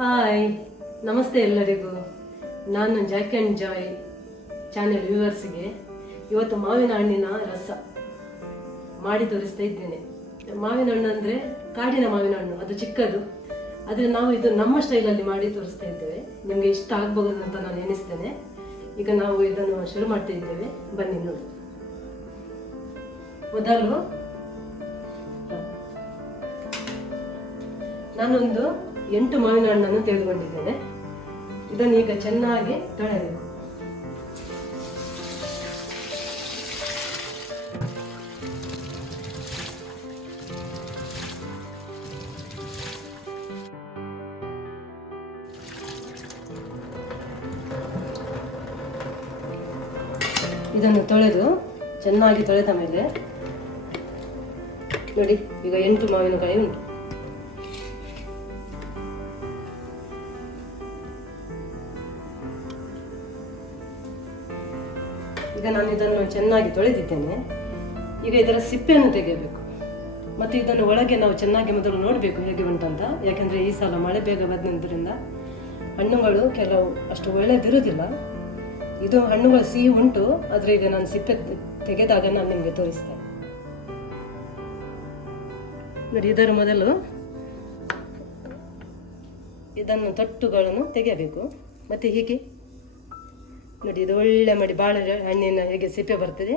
Hi, ನಮಸ್ತೆ ಎಲ್ಲರಿಗೂ. ನಾನು ಜಾಕ್ ಆ್ಯಂಡ್ ಜಾಯ್ ಚಾನೆಲ್ ವ್ಯೂವರ್ಸ್ಗೆ ಇವತ್ತು ಮಾವಿನ ಹಣ್ಣಿನ ರಸ ಮಾಡಿ ತೋರಿಸ್ತಾ ಇದ್ದೇನೆ. ಮಾವಿನ ಹಣ್ಣು ಅಂದರೆ ಕಾಡಿನ ಮಾವಿನ ಹಣ್ಣು, ಅದು ಚಿಕ್ಕದು. ಆದರೆ ನಾವು ಇದು ನಮ್ಮ ಸ್ಟೈಲಲ್ಲಿ ಮಾಡಿ ತೋರಿಸ್ತಾ ಇದ್ದೇವೆ. ನಿಮಗೆ ಇಷ್ಟ ಆಗ್ಬೋದು ಅಂತ ನಾನು ಎನಿಸ್ತೇನೆ. ಈಗ ನಾವು ಇದನ್ನು ಶುರು ಮಾಡ್ತಾ ಇದ್ದೇವೆ, ಬನ್ನಿ ನೋಡಿ. ಮೊದಲು ನಾನೊಂದು 8 ಮಾವಿನ ಹಣ್ಣನ್ನು ತೆಗೆದುಕೊಂಡಿದ್ದೇನೆ. ಇದನ್ನು ಈಗ ಚೆನ್ನಾಗಿ ತೊಳೆಯಬೇಕು. ಇದನ್ನು ತೊಳೆದು ಚೆನ್ನಾಗಿ ತೊಳೆದ ಮೇಲೆ ನೋಡಿ, ಈಗ 8 ಮಾವಿನಕಾಯಿ ಉಂಟು. ಈಗ ನಾನು ಇದನ್ನು ಚೆನ್ನಾಗಿ ತೊಳೆದಿದ್ದೇನೆ. ಈಗ ಇದರ ಸಿಪ್ಪೆಯನ್ನು ತೆಗೆಯಬೇಕು ಮತ್ತು ಇದನ್ನು ಒಳಗೆ ನಾವು ಚೆನ್ನಾಗಿ ಮೊದಲು ನೋಡಬೇಕು ಹೇಗೆ ಉಂಟಂತ. ಯಾಕೆಂದರೆ ಈ ಸಲ ಮಳೆ ಬೇಗ ಬಂದಿದ್ದರಿಂದ ಹಣ್ಣುಗಳು ಕೆಲವು ಅಷ್ಟು ಒಳ್ಳೆಯದಿರುವುದಿಲ್ಲ. ಇದು ಹಣ್ಣುಗಳು ಸಿಹಿ ಉಂಟು, ಆದರೆ ಈಗ ನಾನು ಸಿಪ್ಪೆ ತೆಗೆದಾಗ ನಾನು ನಿಮಗೆ ತೋರಿಸ್ತೇನೆ ನೋಡಿ. ಇದರ ಮೊದಲು ಇದನ್ನು ತೊಟ್ಟುಗಳನ್ನು ತೆಗೆಯಬೇಕು. ಮತ್ತು ಹೀಗೆ ನೋಡಿ, ಇದು ಒಳ್ಳೆ ಮಾಡಿ ಬಾಳೆ ಹಣ್ಣಿನ ಹೇಗೆ ಸಿಪ್ಪೆ ಬರ್ತದೆ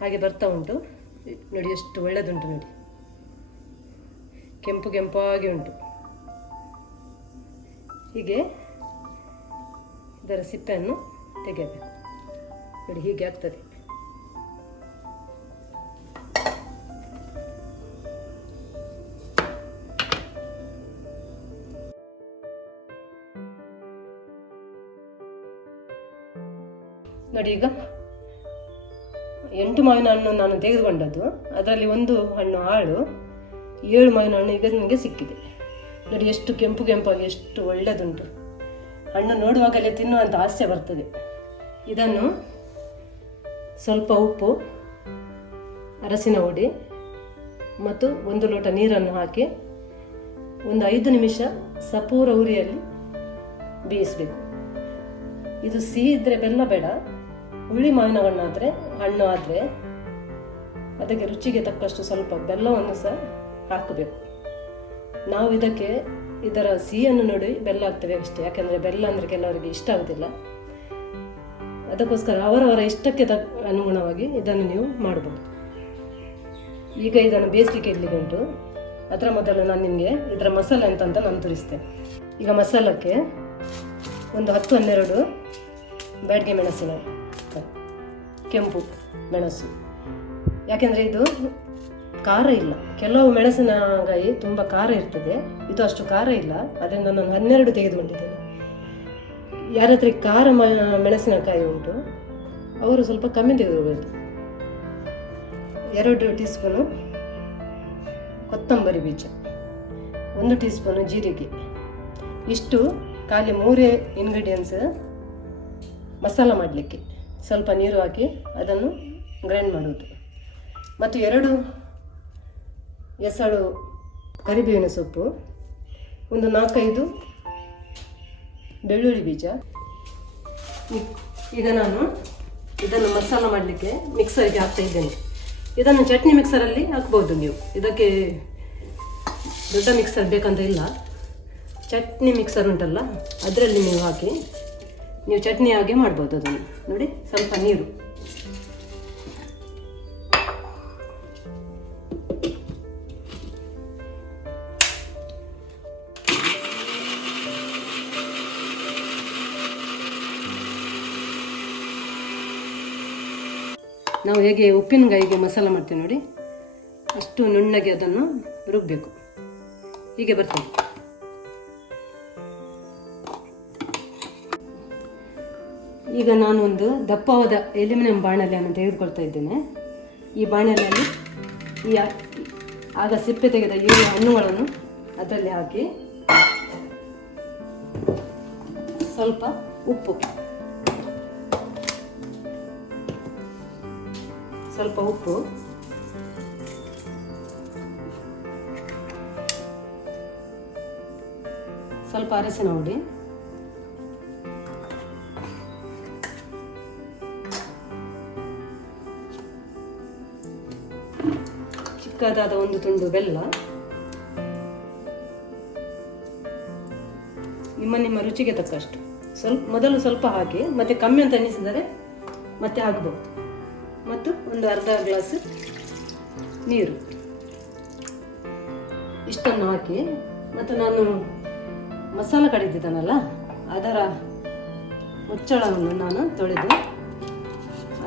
ಹಾಗೆ ಬರ್ತಾ ಉಂಟು ನೋಡಿ. ಎಷ್ಟು ಒಳ್ಳೆದುಂಟು ನೋಡಿ, ಕೆಂಪು ಕೆಂಪಾಗಿ ಉಂಟು. ಹೀಗೆ ಇದರ ಸಿಪ್ಪೆಯನ್ನು ತೆಗೆಯಬೇಕು ನೋಡಿ, ಹೀಗೆ ಆಗ್ತದೆ. ನೋಡಿ, ಈಗ 8 ಮಾವಿನ ಹಣ್ಣು ನಾನು ತೆಗೆದುಕೊಂಡದ್ದು. ಅದರಲ್ಲಿ ಒಂದು ಹಣ್ಣು ಹಾಳು, 7 ಮಾವಿನ ಹಣ್ಣು ಈಗ ನನಗೆ ಸಿಕ್ಕಿದೆ ನೋಡಿ. ಎಷ್ಟು ಕೆಂಪು ಕೆಂಪಾಗಿ ಎಷ್ಟು ಒಳ್ಳೆದುಂಟು. ಹಣ್ಣು ನೋಡುವಾಗಲೇ ತಿನ್ನುವಂಥ ಆಸೆ ಬರ್ತದೆ. ಇದನ್ನು ಸ್ವಲ್ಪ ಉಪ್ಪು, ಅರಸಿನ ಹುಡಿ ಮತ್ತು 1 ಲೋಟ ನೀರನ್ನು ಹಾಕಿ ಒಂದು 5 ನಿಮಿಷ ಸಪೂರ ಉರಿಯಲ್ಲಿ ಬೇಯಿಸಬೇಕು. ಇದು ಸಿಹಿ ಇದ್ದರೆ ಬೆಲ್ಲ ಬೇಡ, ಹುಳಿ ಮಾವಿನ ಹಣ್ಣು ಆದರೆ ಅದಕ್ಕೆ ರುಚಿಗೆ ತಕ್ಕಷ್ಟು ಸ್ವಲ್ಪ ಬೆಲ್ಲವನ್ನು ಸಹ ಹಾಕಬೇಕು. ನಾವು ಇದರ ಸಿಹಿಯನ್ನು ನೋಡಿ ಬೆಲ್ಲ ಹಾಕ್ತೇವೆ ಅಷ್ಟೇ. ಯಾಕೆಂದರೆ ಬೆಲ್ಲ ಅಂದರೆ ಕೆಲವರಿಗೆ ಇಷ್ಟ ಆಗುವುದಿಲ್ಲ. ಅದಕ್ಕೋಸ್ಕರ ಅವರವರ ಇಷ್ಟಕ್ಕೆ ಅನುಗುಣವಾಗಿ ಇದನ್ನು ನೀವು ಮಾಡಬಹುದು. ಈಗ ಇದನ್ನು ಬೇಯಿಸಲಿಕ್ಕೆ ಇಡ್ಲಿಕ್ಕೆ ಉಂಟು. ಅದರ ಮೊದಲು ನಾನು ನಿಮಗೆ ಇದರ ಮಸಾಲೆ ಅಂತ ನಾನು ತೋರಿಸ್ತೇನೆ. ಈಗ ಮಸಾಲಕ್ಕೆ ಒಂದು 10-12 ಬ್ಯಾಡಗಿ ಮೆಣಸಿನ ಕೆಂಪು ಮೆಣಸು. ಯಾಕೆಂದರೆ ಇದು ಖಾರ ಇಲ್ಲ. ಕೆಲವು ಮೆಣಸಿನಕಾಯಿ ತುಂಬ ಖಾರ ಇರ್ತದೆ, ಇದು ಅಷ್ಟು ಖಾರ ಇಲ್ಲ. ಅದರಿಂದ ನಾನು 12 ತೆಗೆದುಕೊಂಡಿದ್ದೇನೆ. ಯಾರ ಹತ್ರ ಖಾರ ಮೆಣಸಿನಕಾಯಿ ಉಂಟು ಅವರು ಸ್ವಲ್ಪ ಕಮ್ಮಿ ತೆಗೆದುಕೊಳ್ಬೋದು. 2 ಟೀ ಸ್ಪೂನು ಕೊತ್ತಂಬರಿ ಬೀಜ, 1 ಟೀ ಸ್ಪೂನು ಜೀರಿಗೆ. ಇಷ್ಟು ಖಾಲಿ 3 ಇಂಗ್ರೀಡಿಯೆಂಟ್ಸ್ ಮಸಾಲ ಮಾಡಲಿಕ್ಕೆ. ಸ್ವಲ್ಪ ನೀರು ಹಾಕಿ ಅದನ್ನು ಗ್ರೈಂಡ್ ಮಾಡುವುದು. ಮತ್ತು 2 ಎಸಳು ಕರಿಬೇವಿನ ಸೊಪ್ಪು, ಒಂದು 4-5 ಬೆಳ್ಳುಳ್ಳಿ ಬೀಜ. ಈಗ ನಾನು ಇದನ್ನು ಮಸಾಲ ಮಾಡಲಿಕ್ಕೆ ಮಿಕ್ಸರ್ಗೆ ಹಾಕ್ತಾ ಇದ್ದೇನೆ. ಇದನ್ನು ಚಟ್ನಿ ಮಿಕ್ಸರಲ್ಲಿ ಹಾಕ್ಬೋದು ನೀವು. ಇದಕ್ಕೆ ದೊಡ್ಡ ಮಿಕ್ಸರ್ ಬೇಕಂತ ಇಲ್ಲ. ಚಟ್ನಿ ಮಿಕ್ಸರ್ ಉಂಟಲ್ಲ, ಅದರಲ್ಲಿ ನೀವು ಹಾಕಿ ನೀವು ಚಟ್ನಿ ಹಾಗೆ ಮಾಡ್ಬೋದು. ಅದನ್ನು ನೋಡಿ, ಸ್ವಲ್ಪ ನೀರು, ನಾವು ಹೇಗೆ ಉಪ್ಪಿನಕಾಯಿಗೆ ಮಸಾಲ ಮಾಡ್ತೇವೆ ನೋಡಿ, ಅಷ್ಟು ನುಣ್ಣಗೆ ಅದನ್ನು ರುಬ್ಬಬೇಕು. ಹೀಗೆ ಬರ್ತದೆ. ಈಗ ನಾನು ಒಂದು ದಪ್ಪವಾದ ಅಲ್ಯೂಮಿನಿಯಂ ಬಾಣಲೆಯನ್ನು ತೆಗೆದುಕೊಳ್ತಾ ಇದ್ದೇನೆ. ಈ ಬಾಣಲೆಯಲ್ಲಿ ಆಗ ಸಿಪ್ಪೆ ತೆಗೆದ 7 ಹಣ್ಣುಗಳನ್ನು ಅದರಲ್ಲಿ ಹಾಕಿ ಸ್ವಲ್ಪ ಉಪ್ಪು, ಸ್ವಲ್ಪ ಅರಸಿನ ಹುಡಿ, ಚಿಕ್ಕದಾದ ಒಂದು ತುಂಡು ಬೆಲ್ಲ, ನಿಮ್ಮ ರುಚಿಗೆ ತಕ್ಕಷ್ಟು. ಮೊದಲು ಸ್ವಲ್ಪ ಹಾಕಿ ಮತ್ತೆ ಕಮ್ಮಿ ಅಂತ ಎನಿಸಿದರೆ ಮತ್ತೆ ಹಾಕ್ಬೋದು. ಮತ್ತು ಒಂದು ಅರ್ಧ ಗ್ಲಾಸ್ ನೀರು, ಇಷ್ಟನ್ನು ಹಾಕಿ ಮತ್ತು ನಾನು ಮಸಾಲ ಕಡಿದಿದ್ದಾನಲ್ಲ ಅದರ ಮುಚ್ಚಳವನ್ನು ನಾನು ತೊಳೆದು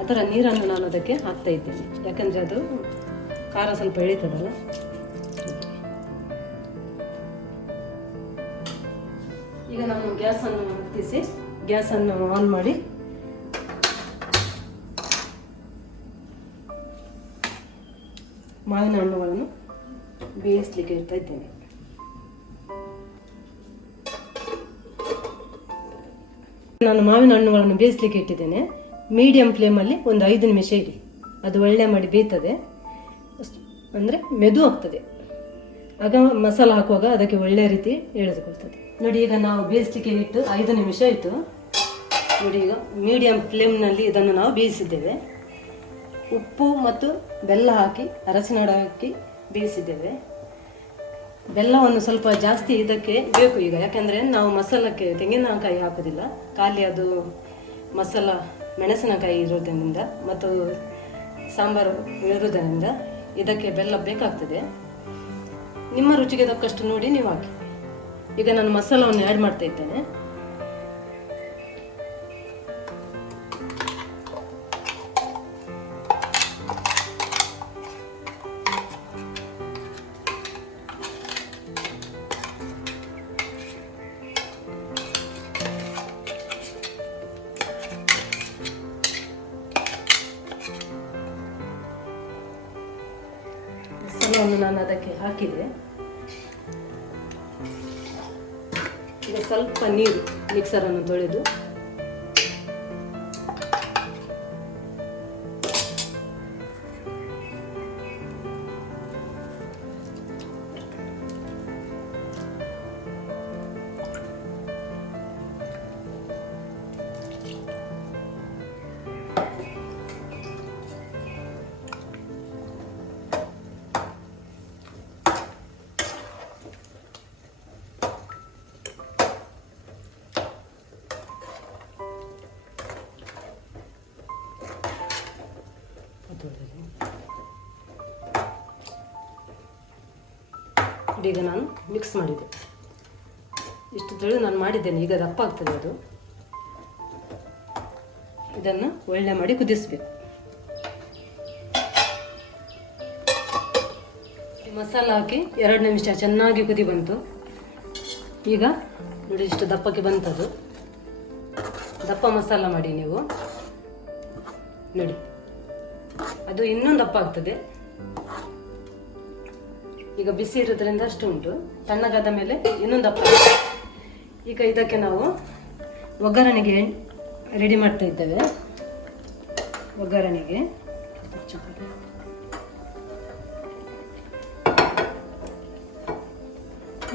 ಅದರ ನೀರನ್ನು ನಾನು ಅದಕ್ಕೆ ಹಾಕ್ತಾ ಇದ್ದೇನೆ. ಯಾಕಂದರೆ ಅದು ಖಾರ ಸ್ವಲ್ಪ ಎಳೀತದಲ್ಲ. ಈಗ ನಾನು ಗ್ಯಾಸನ್ನು ಹತ್ತಿಸಿ ಗ್ಯಾಸನ್ನು ಆನ್ ಮಾಡಿ ಮಾವಿನ ಹಣ್ಣುಗಳನ್ನು ಬೇಯಿಸಲಿಕ್ಕೆ ಇಡ್ತಾ ಇದ್ದೇನೆ. ನಾನು ಮಾವಿನ ಹಣ್ಣುಗಳನ್ನು ಬೇಯಿಸಲಿಕ್ಕೆ ಇಟ್ಟಿದ್ದೇನೆ. ಮೀಡಿಯಂ ಫ್ಲೇಮಲ್ಲಿ ಒಂದು 5 ನಿಮಿಷ ಇಡಿ. ಅದು ಒಳ್ಳೆ ಮಾಡಿ ಬೇಯ್ತದೆ, ಅಂದರೆ ಮೆದು ಆಗ್ತದೆ. ಆಗ ಮಸಾಲ ಹಾಕುವಾಗ ಅದಕ್ಕೆ ಒಳ್ಳೆಯ ರೀತಿ ಎಳೆದುಕೊಳ್ತದೆ. ನೋಡಿ, ಈಗ ನಾವು ಬೇಯಿಸಲಿಕ್ಕೆ ಇಟ್ಟು 5 ನಿಮಿಷ ಆಯಿತು. ನೋಡಿ, ಈಗ ಮೀಡಿಯಂ ಫ್ಲೇಮ್ನಲ್ಲಿ ಇದನ್ನು ನಾವು ಬೇಯಿಸಿದ್ದೇವೆ. ಉಪ್ಪು ಮತ್ತು ಬೆಲ್ಲ ಹಾಕಿ ಅರಸಿನ ಹುಡಿ ಹಾಕಿ ಬೇಯಿಸಿದ್ದೇವೆ. ಬೆಲ್ಲವನ್ನು ಸ್ವಲ್ಪ ಜಾಸ್ತಿ ಇದಕ್ಕೆ ಬೇಕು ಈಗ, ಯಾಕೆಂದರೆ ನಾವು ಮಸಾಲಕ್ಕೆ ತೆಂಗಿನಕಾಯಿ ಹಾಕೋದಿಲ್ಲ, ಖಾಲಿ ಅದು ಮಸಾಲ ಮೆಣಸಿನಕಾಯಿ ಇರೋದ್ರಿಂದ ಮತ್ತು ಸಾಂಬಾರು ಇರೋದರಿಂದ ಇದಕ್ಕೆ ಬೆಲ್ಲ ಬೇಕಾಗ್ತದೆ. ನಿಮ್ಮ ರುಚಿಗೆ ತಕ್ಕಷ್ಟು ನೋಡಿ ನೀವು ಹಾಕಿ. ಈಗ ನಾನು ಮಸಾಲವನ್ನು ಆ್ಯಡ್ ಮಾಡ್ತಾ ಇದ್ದೇನೆ. ಮಸಾಲವನ್ನು ನಾನು ಅದಕ್ಕೆ ಹಾಕಿದೆ. ಈಗ ಸ್ವಲ್ಪ ನೀರು, ಮಿಕ್ಸರನ್ನು ತೊಳೆದು ಈಗ ನಾನು ಮಿಕ್ಸ್ ಮಾಡಿದೆ. ಇಷ್ಟು ತೊಳೆದು ನಾನು ಮಾಡಿದ್ದೇನೆ. ಈಗ ದಪ್ಪ ಆಗ್ತದೆ ಅದು. ಇದನ್ನು ಒಳ್ಳೆ ಮಾಡಿ ಕುದಿಸಬೇಕು. ಮಸಾಲ ಹಾಕಿ 2 ನಿಮಿಷ ಚೆನ್ನಾಗಿ ಕುದಿ ಬಂತು. ಈಗ ನೋಡಿ, ಇಷ್ಟು ದಪ್ಪಕ್ಕೆ ಬಂತದು. ದಪ್ಪ ಮಸಾಲ ಮಾಡಿ ನೀವು ನೋಡಿ, ಅದು ಇನ್ನೊಂದು ದಪ್ಪ ಆಗ್ತದೆ. ಈಗ ಬಿಸಿ ಇರೋದ್ರಿಂದ ಅಷ್ಟು ಉಂಟು. ತಣ್ಣಗಾದ ಮೇಲೆ ಇನ್ನೊಂದು ದಪ್ಪ. ಈಗ ಇದಕ್ಕೆ ನಾವು ಒಗ್ಗರಣೆಗೆ ರೆಡಿ ಮಾಡ್ತಾ ಇದ್ದೇವೆ. ಒಗ್ಗರಣೆಗೆ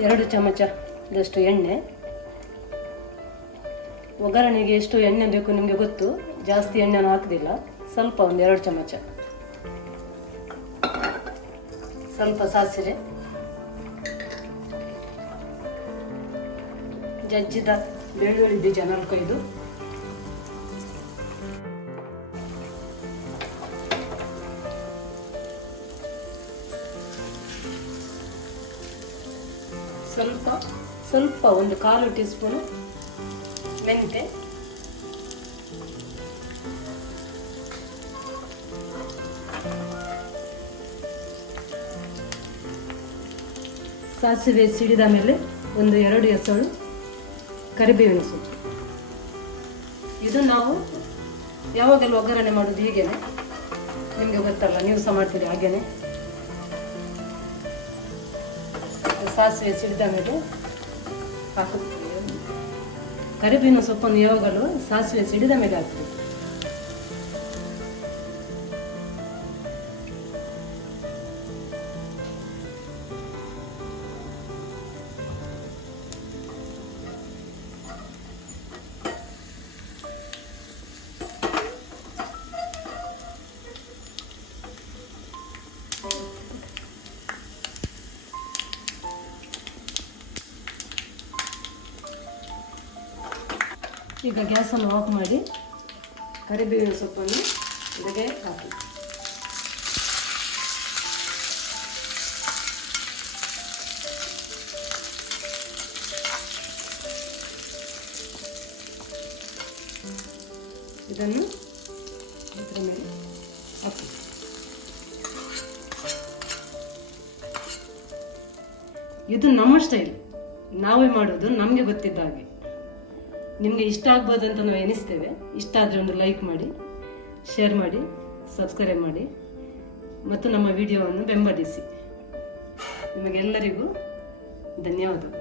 2 ಚಮಚದಷ್ಟು ಎಣ್ಣೆ. ಒಗ್ಗರಣೆಗೆ ಎಷ್ಟು ಎಣ್ಣೆ ಬೇಕು ನಿಮಗೆ ಗೊತ್ತು. ಜಾಸ್ತಿ ಎಣ್ಣೆನ ಹಾಕುದಿಲ್ಲ, ಸ್ವಲ್ಪ ಒಂದು 2 ಚಮಚ. ಸ್ವಲ್ಪ ಸಾಸಿವೆ, ಜಜ್ಜಿದ ಬೆಳ್ಳುಳ್ಳಿ ಬೀಜ 4-5, ಸ್ವಲ್ಪ ಒಂದು 1/4 ಟೀ ಸ್ಪೂನು ಮೆಂತೆ, ಸಾಸಿವೆ ಸಿಡಿದ ಮೇಲೆ ಒಂದು 2 ಎಸಳು ಕರಿಬೇವಿನ ಸೊಪ್ಪು. ಇದು ನಾವು ಯಾವಾಗಲೂ ಒಗ್ಗರಣೆ ಮಾಡೋದು ಹೀಗೇನೆ, ನಿಮಗೆ ಗೊತ್ತಲ್ಲ, ನೀವು ಸಹ ಮಾಡ್ತೀರಿ ಹಾಗೇನೆ. ಸಾಸಿವೆ ಸಿಡಿದ ಮೇಲೆ ಹಾಕುತ್ತೀವಿ. ಕರಿಬೇವಿನ ಸೊಪ್ಪನ್ನು ಯಾವಾಗಲೂ ಸಾಸಿವೆ ಸಿಡಿದ ಮೇಲೆ ಹಾಕ್ತೀವಿ. ಈಗ ಗ್ಯಾಸನ್ನು ಆಫ್ ಮಾಡಿ ಕರಿಬೇವಿನ ಸೊಪ್ಪನ್ನು ಇದಕ್ಕೆ ಹಾಕಿ. ಇದನ್ನು ಇದರ ಮೇಲೆ ಹಾಕಿ. ಇದು ನಮ್ಮ ಸ್ಟೈಲ್, ನಾವೇ ಮಾಡೋದು, ನಮಗೆ ಗೊತ್ತಿದ್ದ ಹಾಗೆ. ನಿಮಗೆ ಇಷ್ಟ ಆಗ್ಬೋದು ಅಂತ ನಾವು ಎನಿಸ್ತೇವೆ. ಇಷ್ಟ ಆದರೆ ಒಂದು ಲೈಕ್ ಮಾಡಿ, ಶೇರ್ ಮಾಡಿ, ಸಬ್ಸ್ಕ್ರೈಬ್ ಮಾಡಿ ಮತ್ತು ನಮ್ಮ ವಿಡಿಯೋವನ್ನು ಬೆಂಬಲಿಸಿ. ನಿಮಗೆಲ್ಲರಿಗೂ ಧನ್ಯವಾದಗಳು.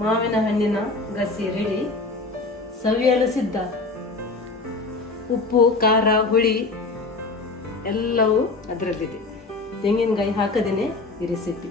ಮಾವಿನ ಹಣ್ಣಿನ ಗಸಿ ರೆಡಿ, ಸವಿಯಲು ಸಿದ್ಧ. ಉಪ್ಪು, ಖಾರ, ಹುಳಿ ಎಲ್ಲವೂ ಅದರಲ್ಲಿದೆ. ತೆಂಗಿನಕಾಯಿ ಹಾಕದೇನೆ ಈ ರೆಸಿಪಿ.